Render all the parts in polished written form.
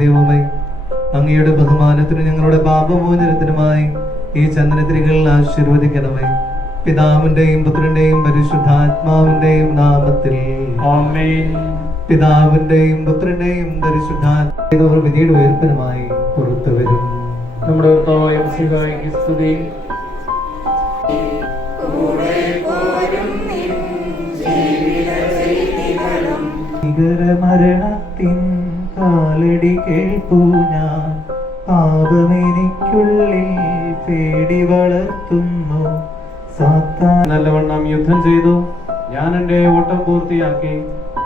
ദൈവമേ, അങ്ങയുടെ ബഹുമാനത്തിനും ഞങ്ങളുടെ പാപമോചനത്തിനുമായി ഈ ചന്ദനത്തിരികൾ ആശീർവദിക്കണമേ. പിതാവിന്റെയും പുത്രന്റെയും പരിശുദ്ധാത്മാവിന്റെയും നാമത്തിൽ ആമേൻ. പിതാവിന്റെയും പുത്രന്റെയും പരിശുദ്ധാത്മാവിന്റെ വിധിയുടെ ഉയർപ്പനുമായി പുറത്തു വരും. നമ്മുടെ കർത്താവായ മിശിഹായ്ക്ക് സ്തുതി. മരണത്തിൻ കാലടി കേൾപ്പൂ ഞാൻ, പാപമെനിക്കുള്ളിൽ പേടി വളർത്തുന്നു. നല്ലവണ്ണം യുദ്ധം ചെയ്തു, ഞാൻ എൻ്റെ ഓട്ടം പൂർത്തിയാക്കി,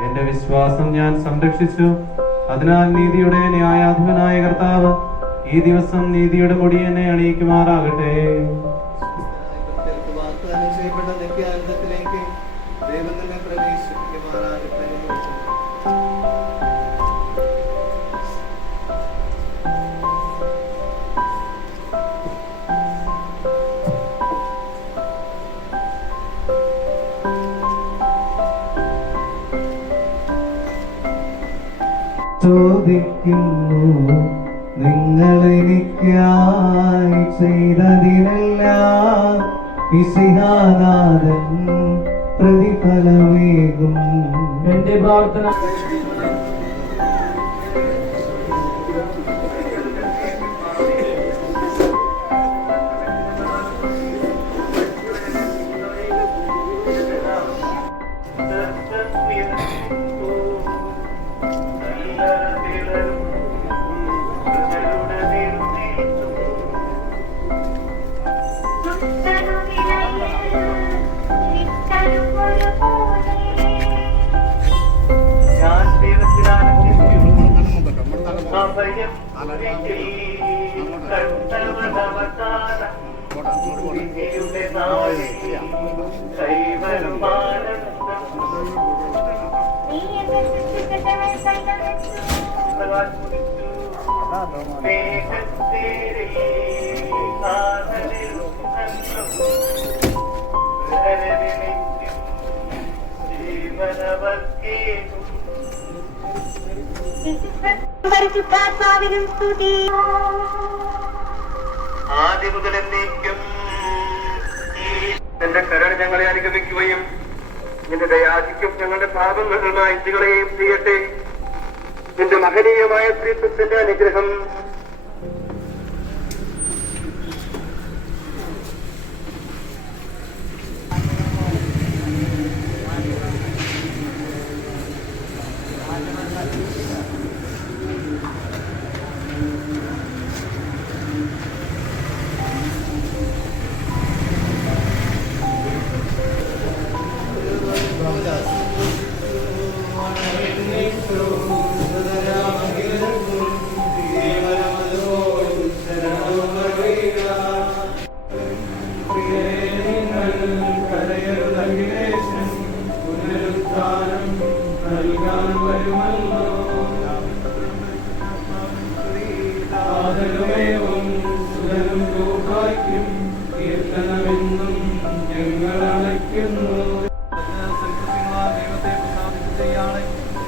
എന്റെ വിശ്വാസം ഞാൻ സംരക്ഷിച്ചു. അതിനാൽ നീതിയുടെ ന്യായാധിപനായ കർത്താവ് ഈ ദിവസം നീതിയുടെ മുടി എന്നെ അണിയിക്കുമാറാകട്ടെ. ചോദിക്കുന്നു നിങ്ങളെനിക്കായി ചെയ്തതിനെല്ലാം മിശിഹാനാഥൻ പ്രതിഫലമേകും. എന്റെ പ്രാർത്ഥന പരിശുദ്ധാത്മാവിനും സ്തുതി. ആദ്യം മുതൽ എന്നേക്കും നിന്റെ കരുണ ഞങ്ങളെ അനുഗമിക്കുകയും നിന്റെ ദയാധിക്യം ഞങ്ങളുടെ പാപങ്ങൾ മായ്ച്ചുകളെയും ചെയ്യട്ടെ. നിന്റെ മഹനീയമായ സ്ത്രീത്വത്തിന്റെ അനുഗ്രഹം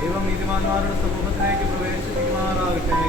ദൈവം നീതിമാന്മാരുടെ സമൂഹത്തിലേക്ക് പ്രവേശിക്കുമാറാകട്ടെ.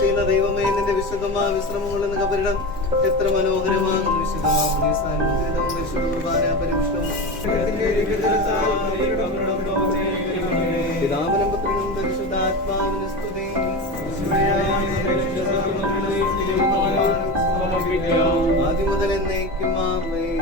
ചെയ്യുന്ന ദൈവമേ, നിന്റെ വിശുദ്ധമായ വിശ്രമങ്ങൾ എന്ന കബരിടം എത്ര മനോഹരമാകും. പിതാവിനും പുത്രനും പരിശുദ്ധാത്മാവിനും സ്തുതി. ആദ്യം മുതൽ എന്നേക്കും ആമേൻ.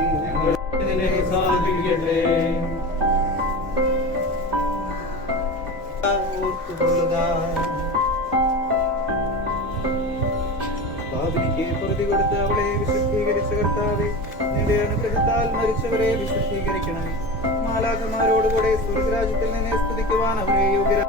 ഞങ്ങളെ വിശുദ്ധീകരിച്ച കർത്താവേ, നിന്റെ അനുഗ്രഹത്താൽ മരിച്ചവരെ വിശുദ്ധീകരിക്കണമേ. മാലാഖമാരോടുകൂടെ സ്വർഗ്ഗരാജ്യത്തിൽ നിന്നെ സ്തുതിക്കുവാൻ അവരെ യോഗ്യരാ.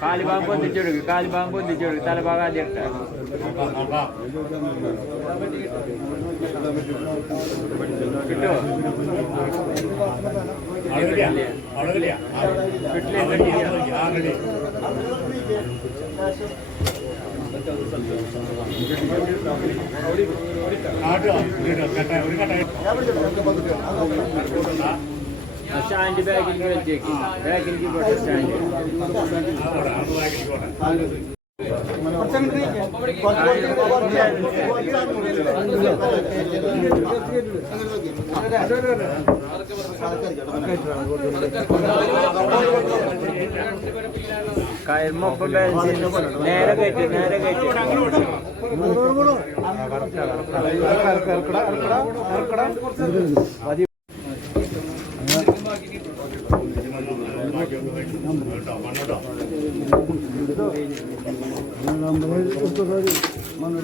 കാലിഭാഗം പൊന്തിച്ചെടുക്കും, കാലിഭാഗം പൊന്തിച്ചെടുക്കും, തലഭാഗം ആദ്യം ഇട്ട കിട്ടുമോ? സ്റ്റാൻഡ് ബാഗിലേക്ക് വെച്ചേക്ക്, ബാഗിലേക്ക് പോട്ടെ സ്റ്റാൻഡ്. കയറുമ്പോ നേരെ കയറ്റി, നേരെ കയറ്റി. മണ്ണ